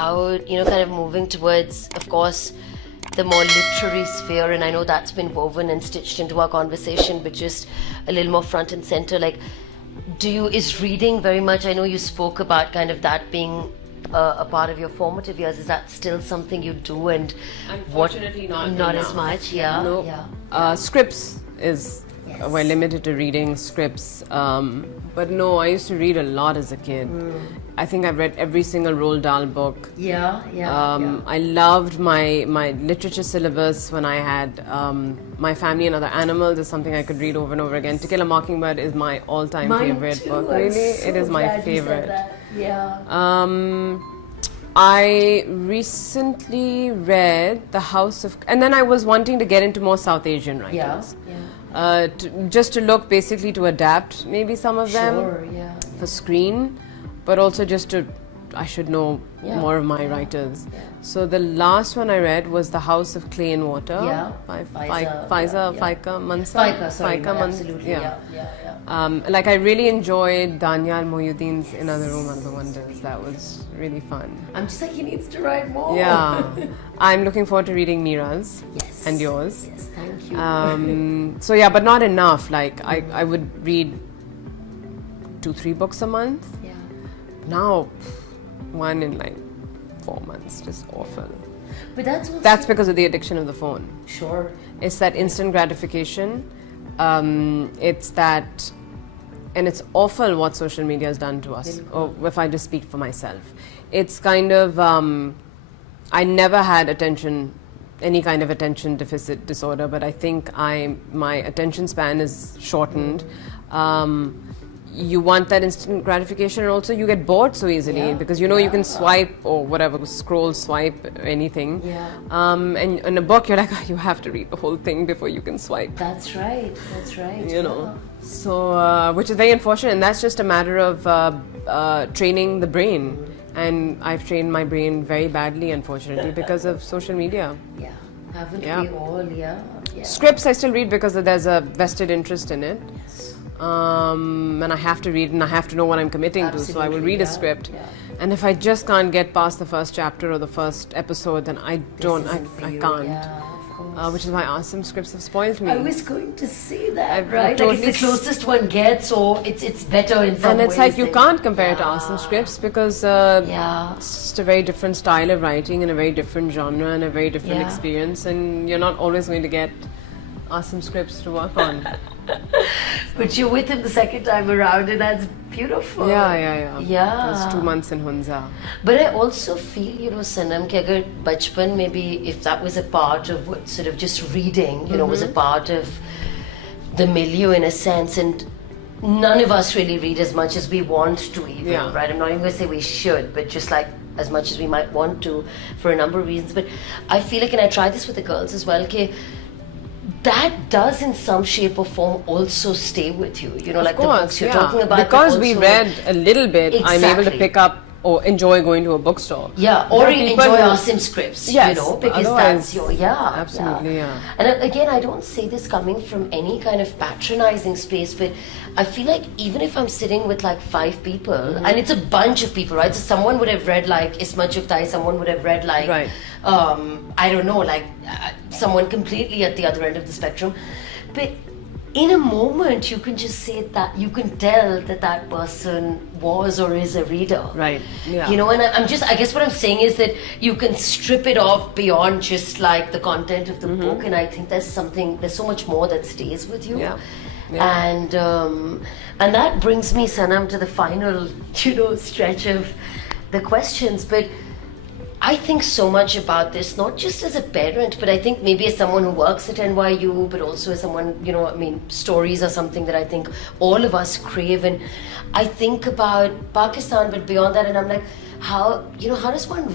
Out, kind of moving towards, of course, the more literary sphere, and I know that's been woven and stitched into our conversation, but just a little more front and center. Like, is reading very much, I know you spoke about kind of that being a part of your formative years. Is that still something you do? And unfortunately not as much, yeah. No. Yeah. Scripts is we're limited to reading scripts, but no, I used to read a lot as a kid. I think I've read every single Roald Dahl book. I loved my literature syllabus when I had My Family and Other Animals is something I could read over and over again. To Kill a Mockingbird is my all-time favorite book. Really, it is my favorite. I recently read The House of... And then I was wanting to get into more South Asian writers. Just to look, basically to adapt maybe some of them for screen, but also just to... I should know more of my writers. So the last one I read was The House of Clay and Water by Faika Mansa. Like, I really enjoyed Danyal Mohyuddin's In Other Room Under Wonders. That was really fun. I'm just like, he needs to write more. Yeah. I'm looking forward to reading Mira's and yours. Yes, thank you. So yeah, but not enough. Like, I would read 2-3 books a month. Yeah. Now, one in like 4 months, just awful. But that's because of the addiction of the phone. Sure. It's that instant gratification. It's that, and it's awful what social media has done to us. Or if I just speak for myself, it's kind of. I never had any kind of attention deficit disorder, but I think my attention span is shortened. You want that instant gratification, and also you get bored so easily because you can swipe or whatever, scroll, swipe, anything. And in a book, you're like, you have to read the whole thing before you can swipe. That's right. You know, so which is very unfortunate, and that's just a matter of training the brain. And I've trained my brain very badly, unfortunately, because of social media. Yeah, haven't we all? Yeah. Scripts I still read because there's a vested interest in it. And I have to read, and I have to know what I'm committing to, so I will read a script. And if I just can't get past the first chapter or the first episode, then I can't. Which is why some scripts have spoiled me. I was going to say that, right? Totally, like, it's the closest one gets, or it's better in some ways. And it's like, you can't compare it to awesome scripts because it's just a very different style of writing and a very different genre and a very different experience, and you're not always going to get awesome scripts to work on. But you're with him the second time around, and that's beautiful. Yeah. It was 2 months in Hunza. But I also feel, Sanam, कि अगर बचपन maybe if that was a part of what sort of just reading, was a part of the milieu in a sense, and none of us really read as much as we want to even, right? I'm not even going to say we should, but just like as much as we might want to for a number of reasons. But I feel like, and I try this with the girls as well, कि that does in some shape or form also stay with you, like the books you're talking about. Because we read a little bit, I'm able to pick up or enjoy going to a bookstore. Or enjoy Asim scripts, because that's your, absolutely. And again, I don't say this coming from any kind of patronizing space, but I feel like even if I'm sitting with like 5 people, and it's a bunch of people, right? So someone would have read like Isma Chugtai, someone would have read like, I don't know, like someone completely at the other end of the spectrum. But in a moment, you can just say that, you can tell that person was or is a reader. Right. Yeah. And I guess what I'm saying is that you can strip it off beyond just like the content of the book, and I think there's so much more that stays with you. And that brings me, Sanam, to the final, stretch of the questions. But I think so much about this, not just as a parent, but I think maybe as someone who works at NYU, but also as someone, stories are something that I think all of us crave. And I think about Pakistan, but beyond that, and I'm like, how does one